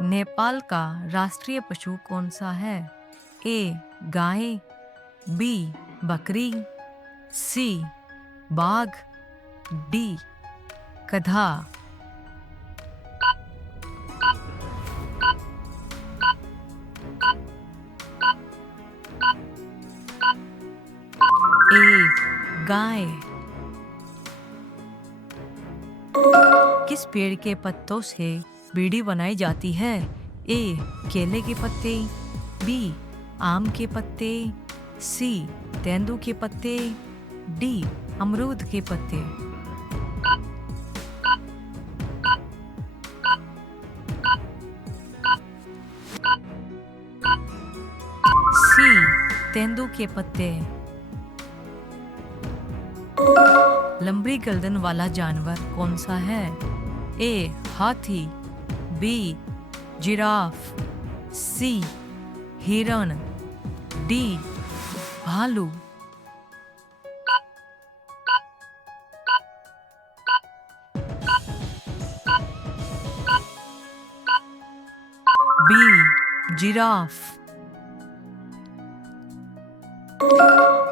नेपाल का राष्ट्रीय पशु कौन सा है? ए गाय, बी बकरी, सी बाघ, डी गधा। ए गाय। किस पेड़ के पत्तों से बीड़ी बनाई जाती है? ए केले के पत्ते, बी आम के पत्ते, सी तेंदू के पत्ते, डी अमरूद के पत्ते। सी तेंदू के पत्ते। लंबी गर्दन वाला जानवर कौन सा है? ए हाथी, बी जिराफ, सी हिरण, डी भालू। B giraffe.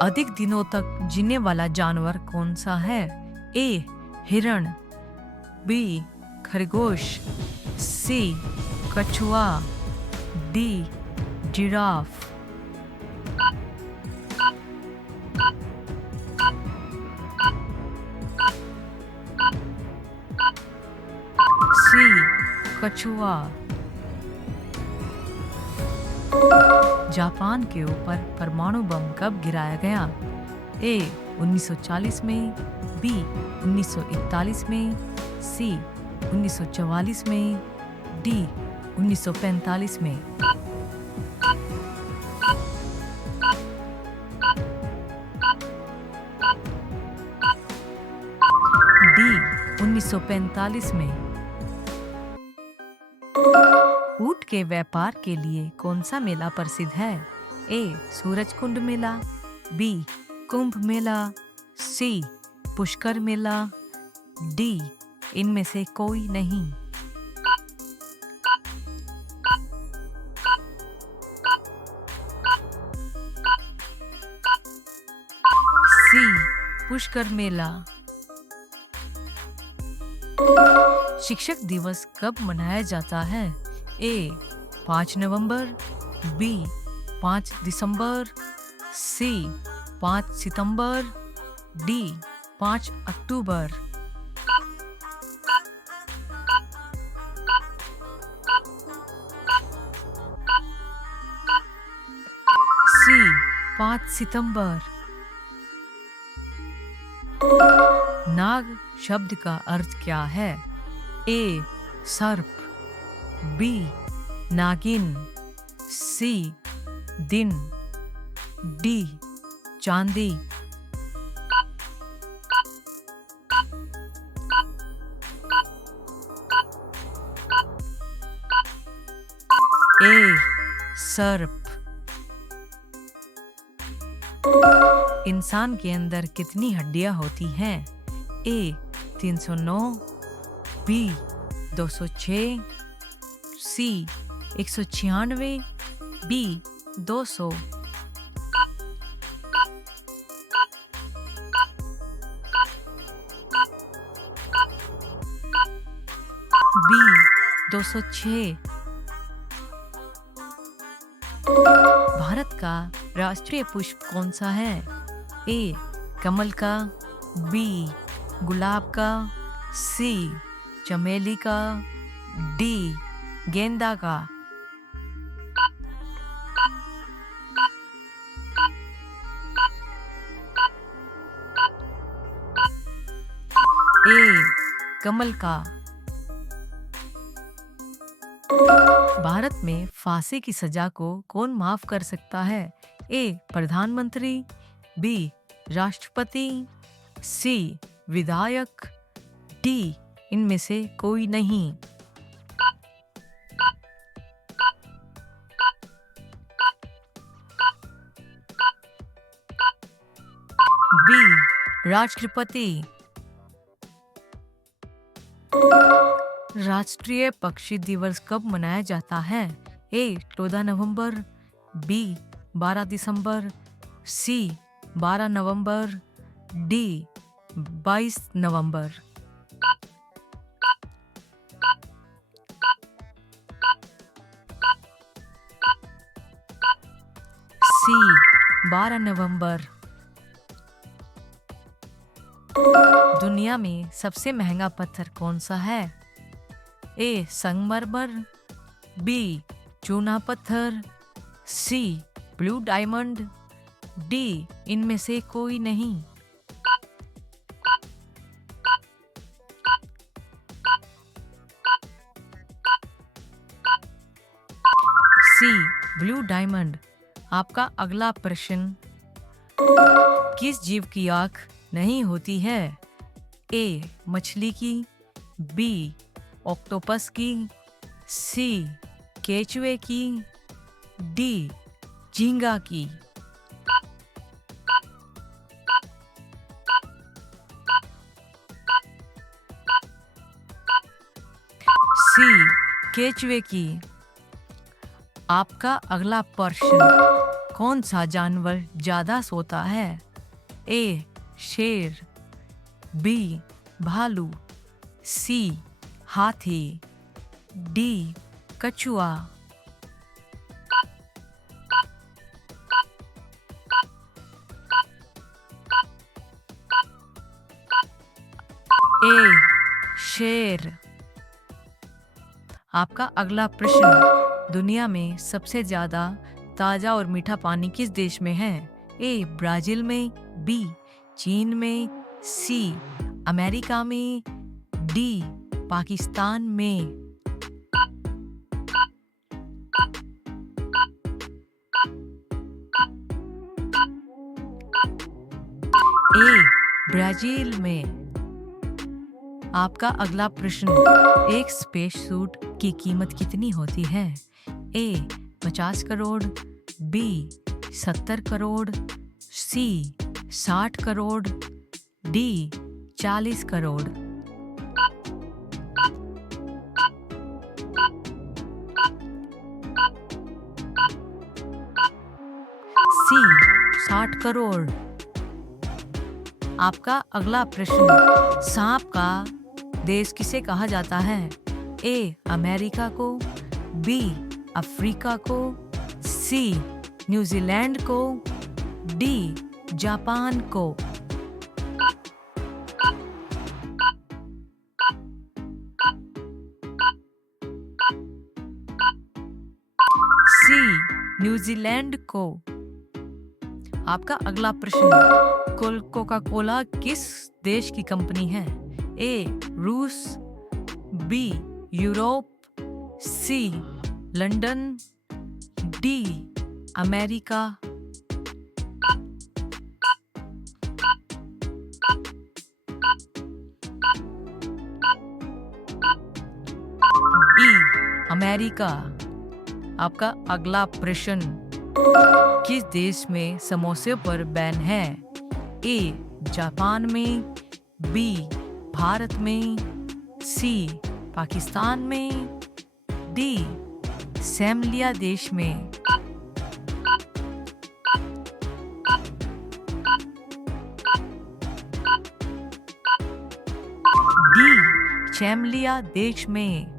अधिक दिनों तक जीने वाला जानवर कौन सा है? ए हिरण, बी खरगोश, सी कछुआ, डी जिराफ। सी कछुआ। जापान के ऊपर परमाणु बम कब गिराया गया? ए 1940 में, बी 1941 में, सी 1944 में, डी 1945 में। डी 1945 में। ऊंट के व्यापार के लिए कौन सा मेला प्रसिद्ध है? ए सूरजकुंड मेला, बी कुंभ मेला, सी पुष्कर मेला, डी इनमें से कोई नहीं। सी पुष्कर मेला। शिक्षक दिवस कब मनाया जाता है? ए 5 नवंबर, बी 5 दिसंबर, सी 5 सितंबर, डी 5 अक्टूबर। सी 5 सितंबर। नाग शब्द का अर्थ क्या है? ए सर्प, बी नागिन, सी दिन, डी चांदी। ए सर्प। इंसान के अंदर कितनी हड्डियां होती हैं? ए 309, बी 206, सी 196, बी 200। बी 206। भारत का राष्ट्रीय पुष्प कौन सा है? ए कमल का, बी गुलाब का, सी चमेली का, डी गेंदा का। ए कमल का। भारत में फांसी की सजा को कौन माफ कर सकता है? ए प्रधानमंत्री, बी राष्ट्रपति, सी विधायक, डी इनमें से कोई नहीं। बी राष्ट्रपति। राष्ट्रीय पक्षी दिवस कब मनाया जाता है? ए 14 नवंबर, बी 12 दिसंबर, सी 12 नवंबर, डी 22 नवंबर। सी 12 नवंबर। दुनिया में सबसे महंगा पत्थर कौन सा है? ए संगमरमर, बी चूना पत्थर, सी ब्लू डायमंड, डी इनमें से कोई नहीं। सी ब्लू डायमंड। आपका अगला प्रश्न, किस जीव की आँख नहीं होती है? ए मछली की, बी ऑक्टोपस की, सी केचुए की, डी झींगा की। सी केचुए की। आपका अगला प्रश्न, कौन सा जानवर ज्यादा सोता है? ए शेर, बी भालू, सी हाथी, डी कछुआ। ए शेर। आपका अगला प्रश्न, दुनिया में सबसे ज्यादा ताजा और मीठा पानी किस देश में है? ए ब्राजील में, बी चीन में, सी अमेरिका में, डी पाकिस्तान में। ए ब्राजील में। आपका अगला प्रश्न, एक स्पेस सूट की कीमत कितनी होती है? ए 50 करोड़, बी 70 करोड़, सी 60 करोड़, डी 40 करोड़। सी 60 करोड़। आपका अगला प्रश्न, सांप का देश किसे कहा जाता है? ए अमेरिका को, बी अफ्रीका को, सी न्यूजीलैंड को, डी जापान को। सी न्यूजीलैंड को। आपका अगला प्रश्न, कोका कोला किस देश की कंपनी है? ए रूस, बी यूरोप, सी लंदन, डी अमेरिका। ई अमेरिका। आपका अगला प्रश्न, किस देश में समोसे पर बैन है? ए जापान में, बी भारत में, सी पाकिस्तान में, डी सैमलिया देश में। डी सैमलिया देश में।